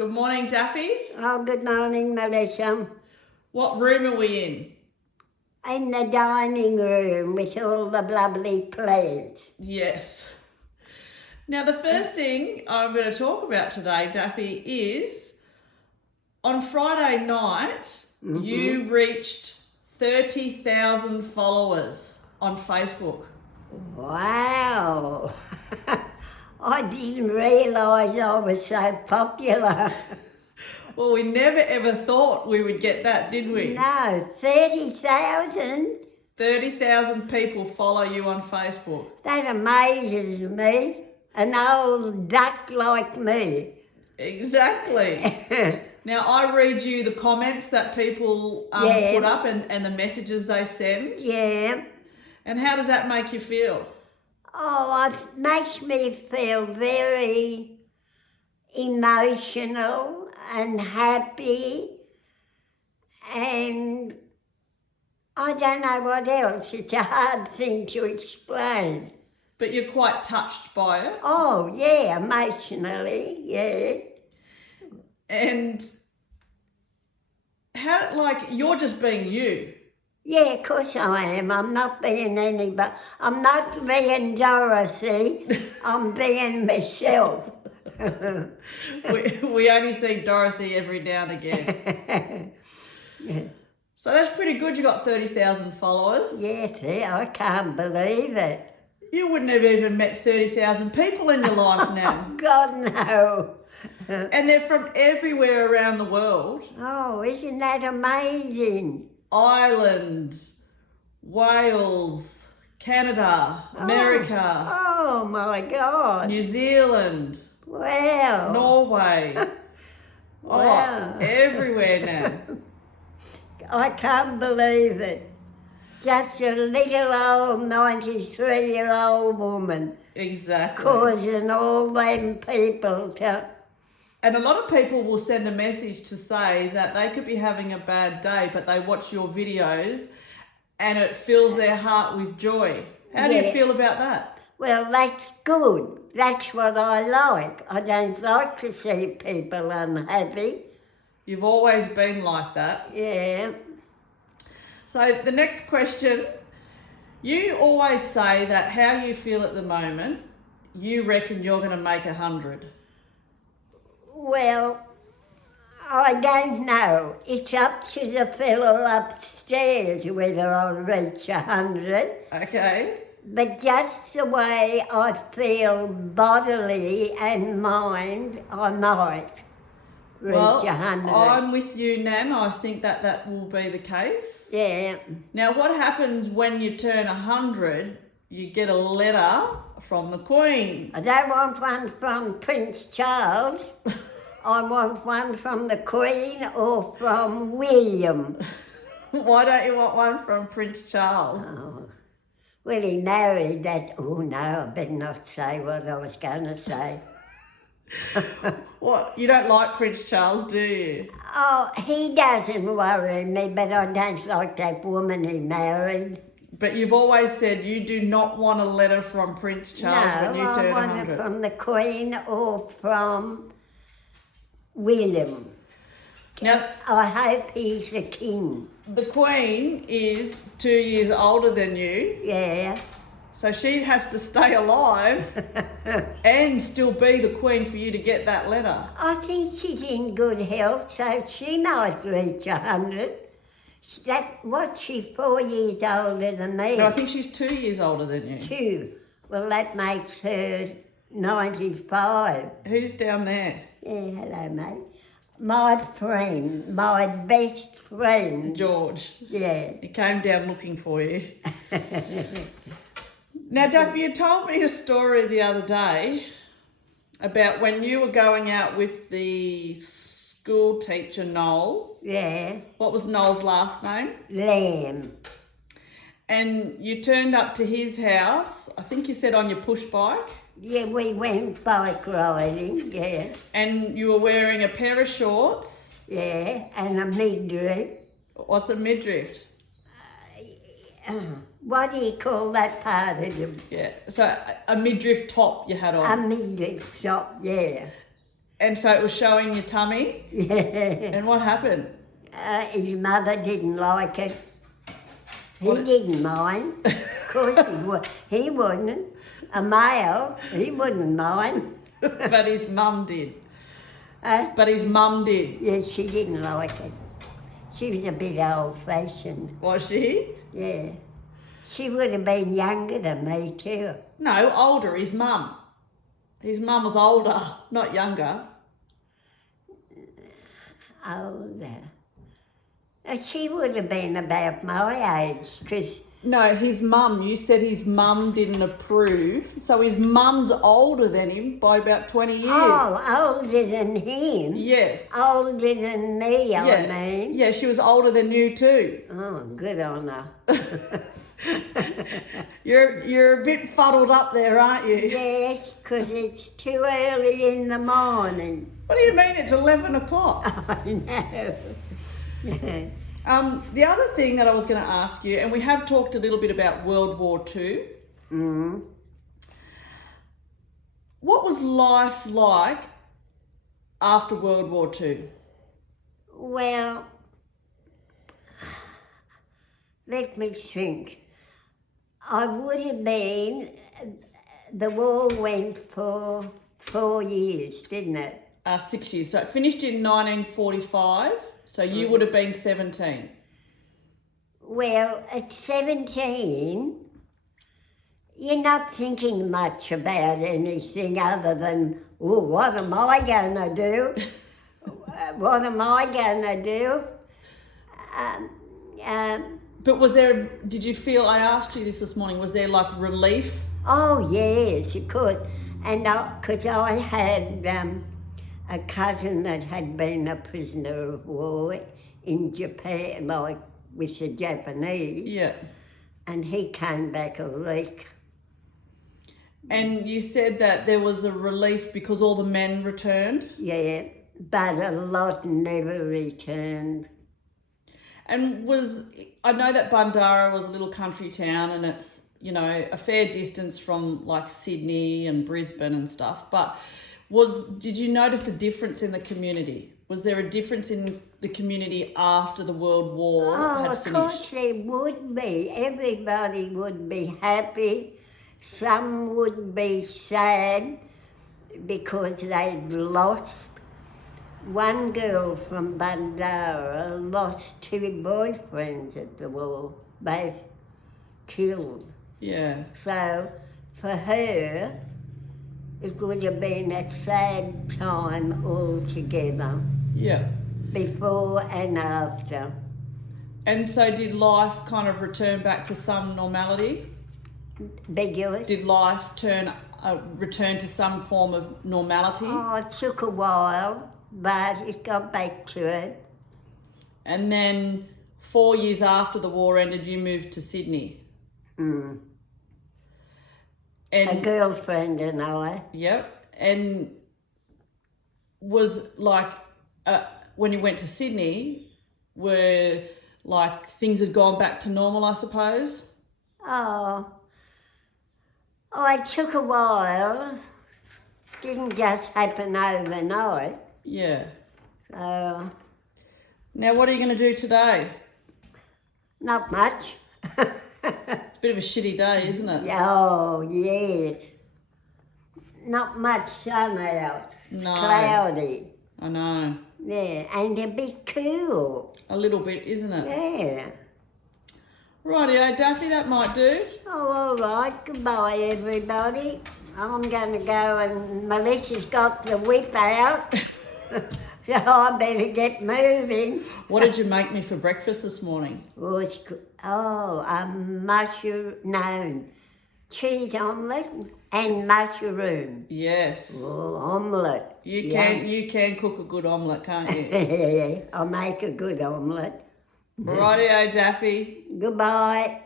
Good morning, Daffy. Oh, good morning, Melissa. What room are we in? In the dining room with all the lovely plates. Yes. Now, the first thing I'm going to talk about today, Daffy, is on Friday night, you reached 30,000 followers on Facebook. Wow. I didn't realise I was so popular. Well, we never ever thought we would get that, did we? No, 30,000? 30,000 people follow you on Facebook. That amazes me. An old duck like me. Exactly. Now, I read you the comments that people put up and the messages they send. Yeah. And how does that make you feel? Oh, it makes me feel very emotional and happy, and I don't know what else. It's a hard thing to explain. But you're quite touched by it. Oh, yeah, emotionally, yeah. And how, like, you're just being you. Yeah, of course I am. I'm not being anybody. I'm not being Dorothy. I'm being myself. we only see Dorothy every now and again. Yeah. So that's pretty good. You got 30,000 followers. Yes, yeah, I can't believe it. You wouldn't have even met 30,000 people in your life now. God, no. And they're from everywhere around the world. Oh, isn't that amazing? Ireland, Wales, Canada, America. Oh, my God. New Zealand. Wow. Norway. Wow. Oh, everywhere now. I can't believe it. Just a little old 93-year-old woman Exactly. causing all them people to... And a lot of people will send a message to say that they could be having a bad day, but they watch your videos and it fills their heart with joy. How do you feel about that? Well, that's good. That's what I like. I don't like to see people unhappy. You've always been like that. Yeah. So the next question, you always say that how you feel at the moment, you reckon you're going to make 100. Well, I don't know. It's up to the fellow upstairs whether I'll reach 100. Okay. But just the way I feel bodily and mind, I might reach 100. I'm with you, Nan. I think that will be the case. Yeah. Now, what happens when you turn 100? You get a letter from the Queen. I don't want one from Prince Charles. I want one from the Queen or from William. Why don't you want one from Prince Charles? Oh. Well, he married that... Oh, no, I better not say what I was going to say. What? You don't like Prince Charles, do you? Oh, he doesn't worry me, but I don't like that woman he married. But you've always said you do not want a letter from Prince Charles when you turn 100. No, I want it from the Queen or from William. Now, I hope he's the king. the Queen is 2 years older than you. Yeah. So she has to stay alive and still be the Queen for you to get that letter. I think she's in good health, so she might reach 100. She's 4 years older than me. No, I think she's 2 years older than you. 2. Well, that makes her 95. Who's down there? Yeah, hello, mate. My friend, my best friend. George. Yeah. He came down looking for you. Now, Daffy, you told me a story the other day about when you were going out with the school teacher, Noel. Yeah. What was Noel's last name? Lamb. And you turned up to his house, I think you said on your push bike. Yeah, we went bike riding, yeah. And you were wearing a pair of shorts. Yeah, and a midriff. What's a midriff? What do you call that part of them? Yeah, so a midriff top you had A on. midriff top, yeah. And so it was showing your tummy? Yeah. And what happened? His mother didn't like it. He What- didn't mind. Of course he wouldn't. A male, he wouldn't mind. But his mum did. Uh, But his mum did. yes, she didn't like it. She was a bit old-fashioned. Was she? Yeah. She would have been younger than me too. No, older, his mum. His mum was older, not younger. Older. She would have been about my age, because No, his mum. You said his mum didn't approve. So his mum's older than him by about 20 years. older than him. Yes. Older than me, Yeah. I mean. Yeah, she was older than you too. Oh, good on her. You're a bit fuddled up there, aren't you? Yes, because it's too early in the morning. What do you mean it's 11 o'clock? I know. The other thing that I was going to ask you, and we have talked a little bit about World War II. Mm. What was life like after World War II? Well, let me think. I would have been, the war went for 4 years, didn't it? 6 years. So it finished in 1945. So you would have been 17. Well, at 17, you're not thinking much about anything other than, oh, what am I going to do? What am I going to do? But did you feel, I asked you this morning, was there like relief? Oh, yes, of course. And because I had a cousin that had been a prisoner of war in Japan, like with the Japanese, Yeah. and he came back a week. And you said that there was a relief because all the men returned? Yeah, but a lot never returned. And I know that Bandara was a little country town and it's, a fair distance from like Sydney and Brisbane and stuff, but did you notice a difference in the community? Was there a difference in the community after the World War had Of finished? course there would be. Everybody would be happy. Some would be sad because they'd lost. One girl from Bandara lost 2 boyfriends at the war, both killed. Yeah. So for her, it would have been a sad time altogether, Yeah. before and after. And so did life kind of return back to some normality? Beg yours? Did life return to some form of normality? Oh, it took a while, but it got back to it. And then 4 years after the war ended, you moved to Sydney. Mm. And A girlfriend and I. Yep. And was like, when you went to Sydney, were like things had gone back to normal, I suppose? Oh, it took a while. Didn't just happen overnight. Yeah. So, Now, what are you going to do today? not much. It's a bit of a shitty day, isn't it? Oh, yes. Not much sun out. It's No. cloudy. I know. Yeah, and a bit cool. A little bit, isn't it? Yeah. Rightio, Daffy, that might do. Oh, all right. Goodbye, everybody. I'm going to go and Melissa's got the whip out. So I better get moving. What did you make me for breakfast this morning? Oh, it's good. Oh, a cheese omelette and mushroom. Yes. Oh, omelette. You can cook a good omelette, can't you? Yeah, I'll make a good omelette. Rightio, Daffy. Goodbye.